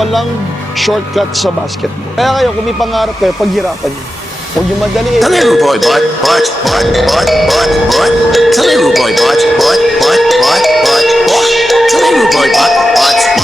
Walang shortcut sa basketball. Kaya kayo, kung may pangarap kayo, paghirapan niyo. Huwag yung madali eh. Tell me, rude boy, but. Tell me, rude boy, but. Tell me, rude boy, but.